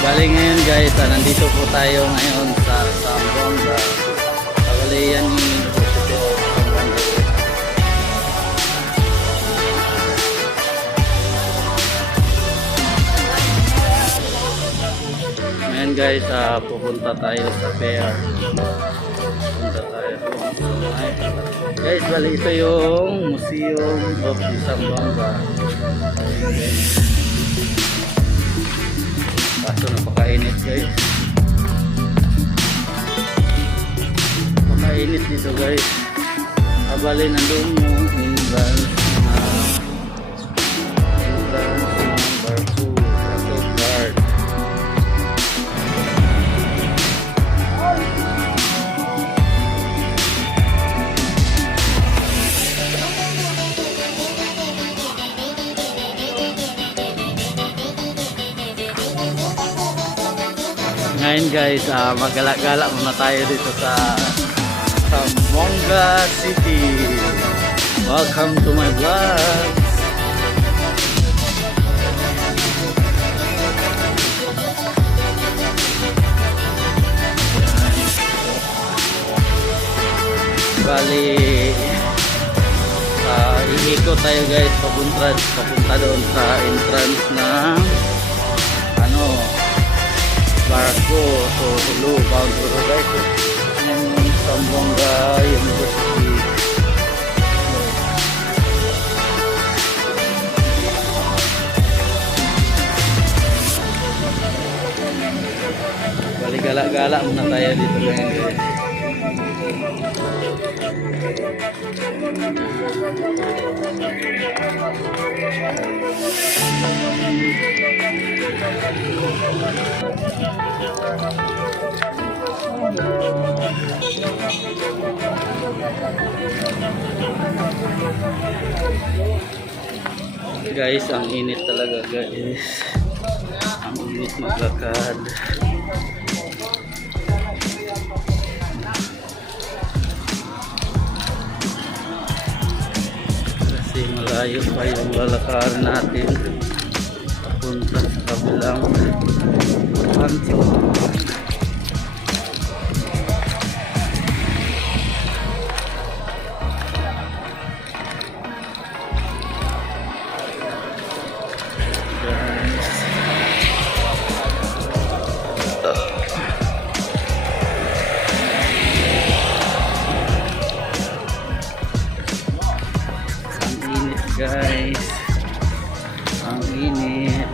Bali ngayon guys, nandito po tayo ngayon sa Zamboanga, Kagalayan University of Zamboanga. Ngayon guys, pupunta tayo sa fair. Pupunta tayo. Guys, bali ito yung Museum of Zamboanga. Kaso napakainit guys. Napakainit dito guys. Kabali nandun yung entrance ng bar 2, Castle Guard. Ngayon guys, magala-gala muna tayo dito sa Zamboanga City. Welcome to my vlog. Bali, iikot tayo guys, papunta doon sa entrance ng barko. So hello, bound to the guys ng Zamboanga University. Bali gala-gala muna tayo dito ngayon guys. Guys, ang init talaga guys. Ang init maglakad. Kasi malayo pa yung lalakarin natin papunta sa kabilang kanto. Guys, ang init,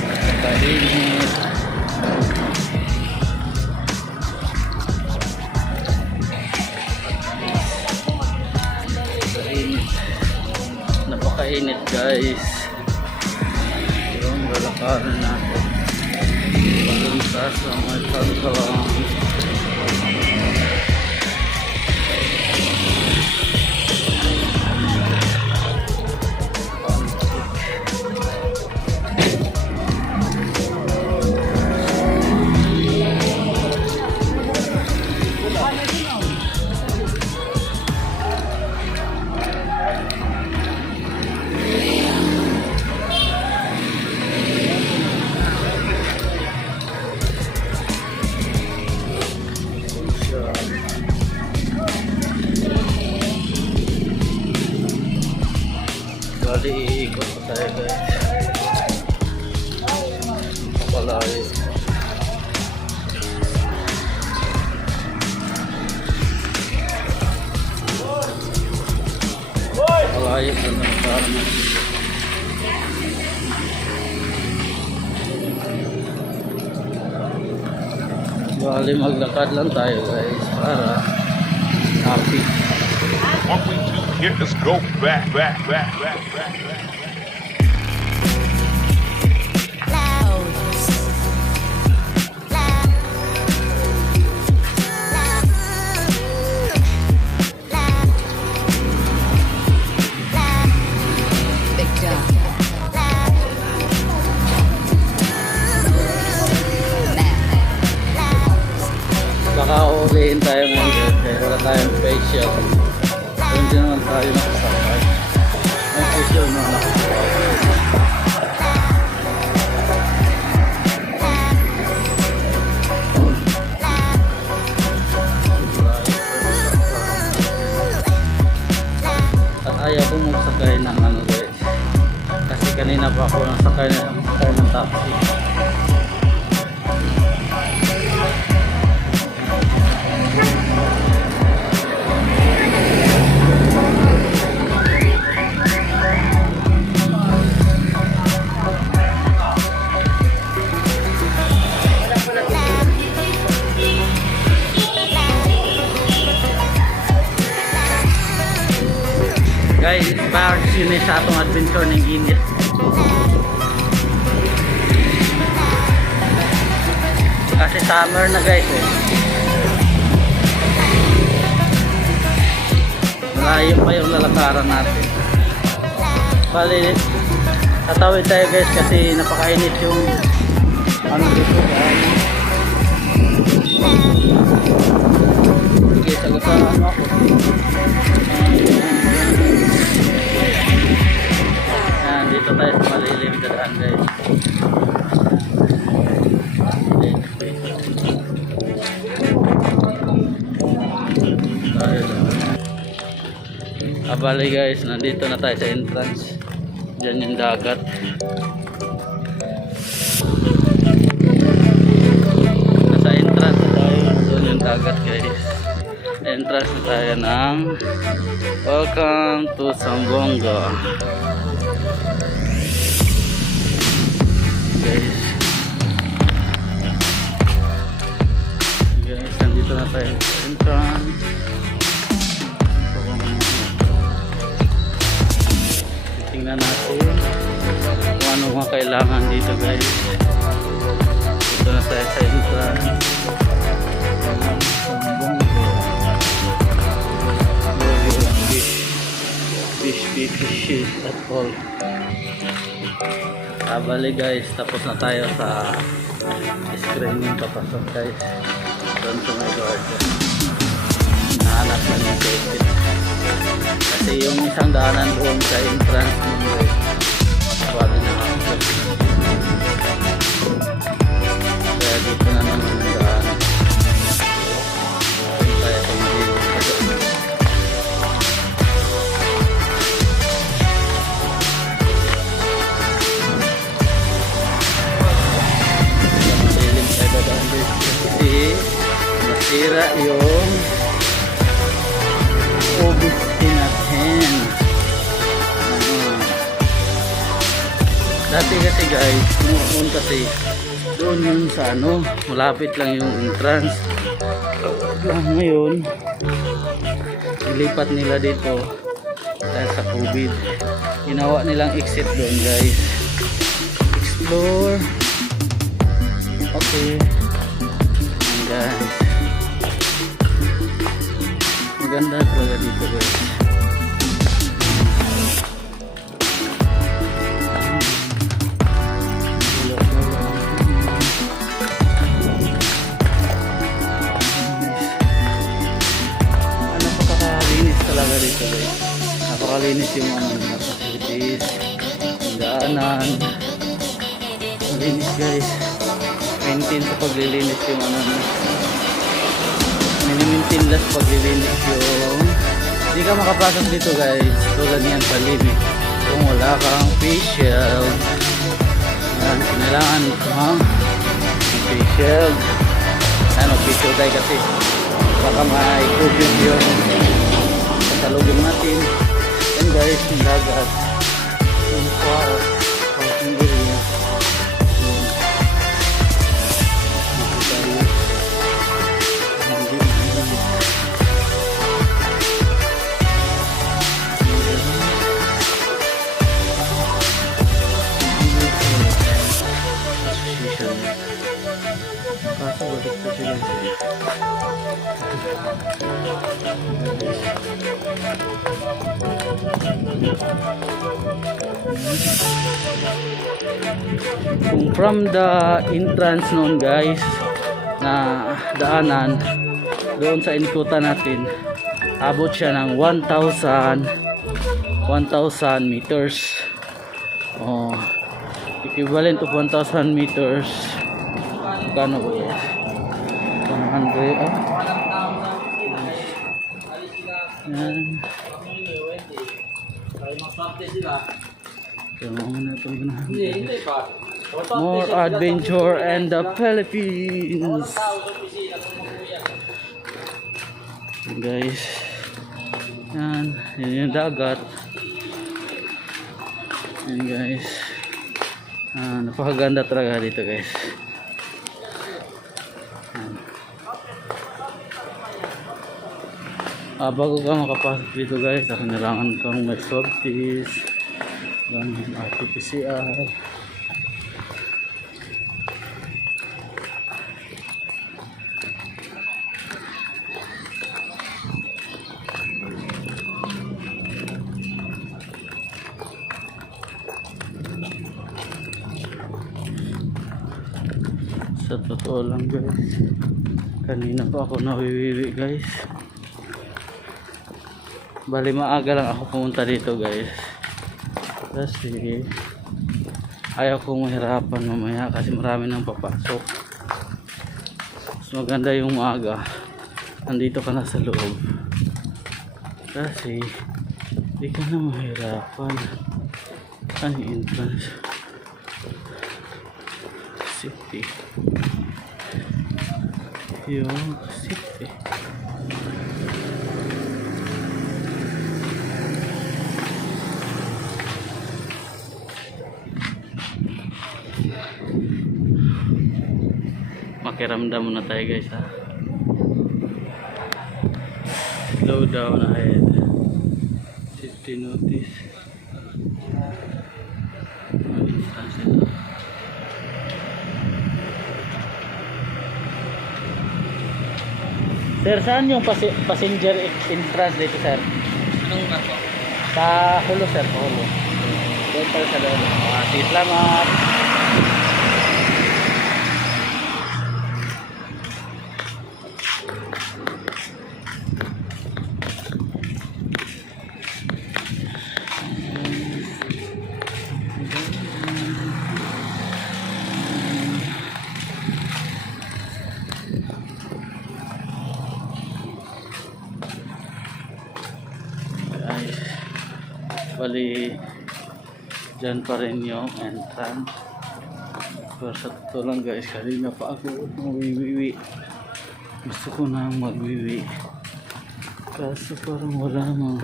napakainit. Napakainit guys. Yung lalakaran natin papunta sa may kantong. daanan. Bali maglakad lang tayo guys para happy. What we do here is go back. Baka uulihin tayo ngayon kaya wala tayong facial. Hindi naman tayo nakasakay. May facial na nakasakay. At ayaw ko magsakay ng ano guys. Kasi kanina pa ako nasakay ng taxi. Guys, back yun sa atong adventure ng India. Kasi summer na guys eh. Malayo pa yung lalakaran natin. Bali, tatawid tayo guys kasi napakainit yung ano dito guys. Okay, sagot sa ano ako. Dito tayo sa malilim daan guys. Abali guys, nandito na tayo sa entrance. Diyan yung dagat. Nasa entrance na tayo. Doon yung dagat guys. Entrance na tayo ng Welcome to Zamboanga. Guys, nandito na tayo sa entrance. Tingnan natin kung ano mga kailangan dito guys. Dito na tayo sa entrance. Fish at all. Bali guys, tapos na tayo sa screening papasok guys. Doon sa may garden. Nahanap na yung ticket. Kasi yung isang daanan doon sa entrance mo guys. Bali na ako. Kaya dito na naman yung daanan. Doon tayo sa malilim. Masira yung ubus natin. Dati kasi guys, noon kasi doon yung sa ano, malapit lang yung entrance. Ngayon nilipat nila dito dahil sa COVID. Ginawa nilang exit doon guys. Explore. Okay guys, maganda talaga dito guys. Napakalinis talaga dito guys. Napakalinis yung ano, facilities, yung daanan. Malinis guys. Maintain sa paglilinis yung ano, mini-maintain lang sa paglilinis yung hindi ka makapasok dito guys tulad niyan sa limit kung wala kang facial. Kailangan facial. Ano, facial tayo kasi baka ma-COVID yung kasalugin natin. And guys, yung dagat yung parking area. Kaso balik pa siya guys. Kung from the entrance noon guys na daanan doon sa inikutan natin, abot siya ng 1,000 meters. Oh, equivalent to 1,000 meters. Kano ba yan? 100 yan. More adventure and the Philippines. Guys, yan yung dagat. Yan guys, napakaganda talaga dito guys. Bago ka makapasok dito guys, kailangan kang may swab test, yung RT-PCR. Sa totoo lang guys, kanina pa ako nawiwiwi guys. Bali maaga lang ako pumunta dito guys, kasi ayaw kong mahirapan mamaya kasi marami nang papasok. Mas maganda yung maaga nandito ka na sa loob, kasi di ka na mahirapan. Ano yung entrance? City. Yung city. Makiramdam muna tayo guys ha. Slow down ahead. Safety notice. Sir, saan yung passenger entrance dito sir? Anong nga po? Sa hulo sir, sa hulo. Doon pala sa loob. Salamat. Bali dyan pa rin yung entrance. Pero sa totoo lang guys, kanina pa ako magwiwiwi. Gusto ko na magwiwi, kaso parang wala mang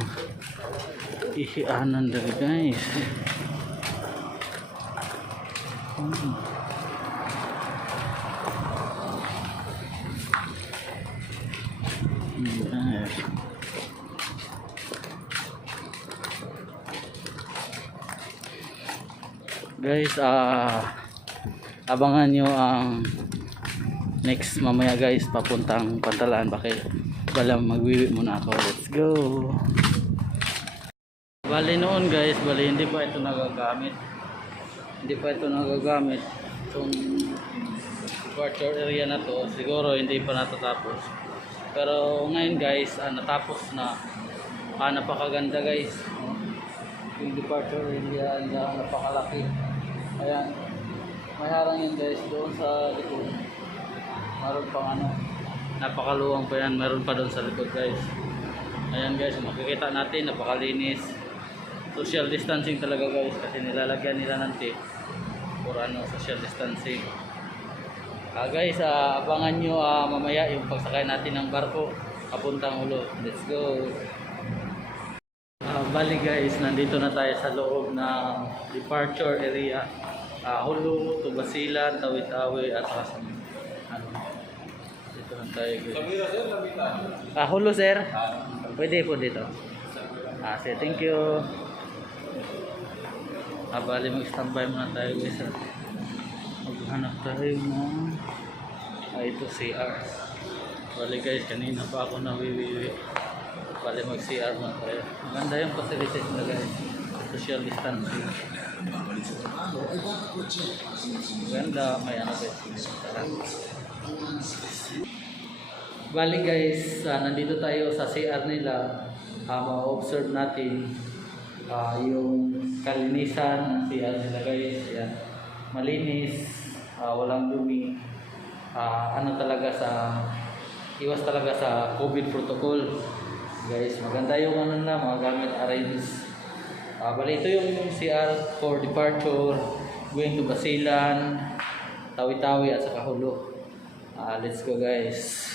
ihianan dali guys. Yes. Guys, abangan nyo ang next mamaya guys, papuntang Pantalan. Bakit wala magwiwi muna ako. Let's go. Bali noon guys, bali hindi pa ito nagagamit. Itong departure area na to, siguro hindi pa natatapos. Pero ngayon guys, natapos na. Napakaganda guys. Yung departure area na napakalaki. Ayan, may harang yan guys doon sa likod. Meron pang napakaluwang pa yan. Meron pa doon sa likod guys. Ayan guys, makikita natin, napakalinis. Social distancing talaga guys, kasi nilalagyan nila ng tape for social distancing. Guys, abangan nyo mamaya yung pagsakay natin ng barko papuntang ulo. Let's go. Bali guys, nandito na tayo sa loob ng departure area. Hulu, Tubasilan, Tawi-Tawi at saka sa ano. Dito na tayo guys. Hulu sir. Pwede po dito. Sir, thank you. Bali mag-standby muna tayo guys. Maghanap tayo ng ito CR. Bali guys, kanina pa ako nawiwiwi. Bali mag-CR muna tayo. Maganda yung facilities na guys. Social distancing. Maganda, may ano guys. Bali guys, nandito tayo sa CR nila. Ma-observe natin yung kalinisan ng CR nila guys. Yan. Malinis, walang dumi. Ano talaga iwas talaga sa COVID protocol. Guys, maganda yung ano na, mga gamit arrange. Bali ito yung CR for departure, going to Basilan, Tawi-Tawi at saka Hulu. Let's go guys.